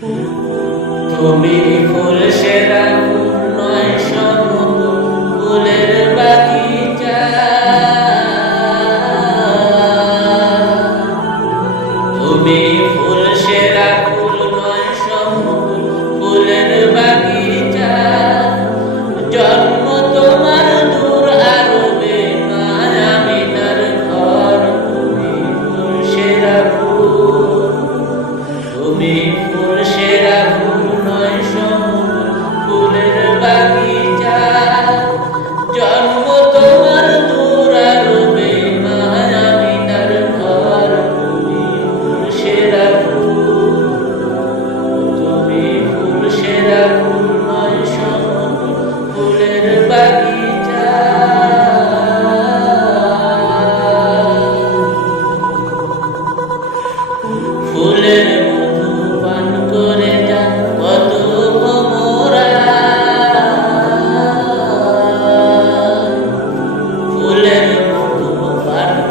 তুমি ফুল সেরা ফুল নয় সব ফুলের বাগিচা। তুমি ফুল সেরা ফুল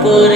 por